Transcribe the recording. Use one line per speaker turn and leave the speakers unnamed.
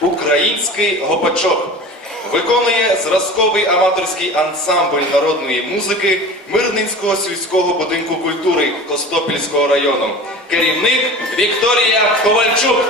Український гопачок. Виконує зразковий аматорський ансамбль народної музики Мирнинського сільського будинку культури Костопільського району. Керівник Вікторія Ковальчук.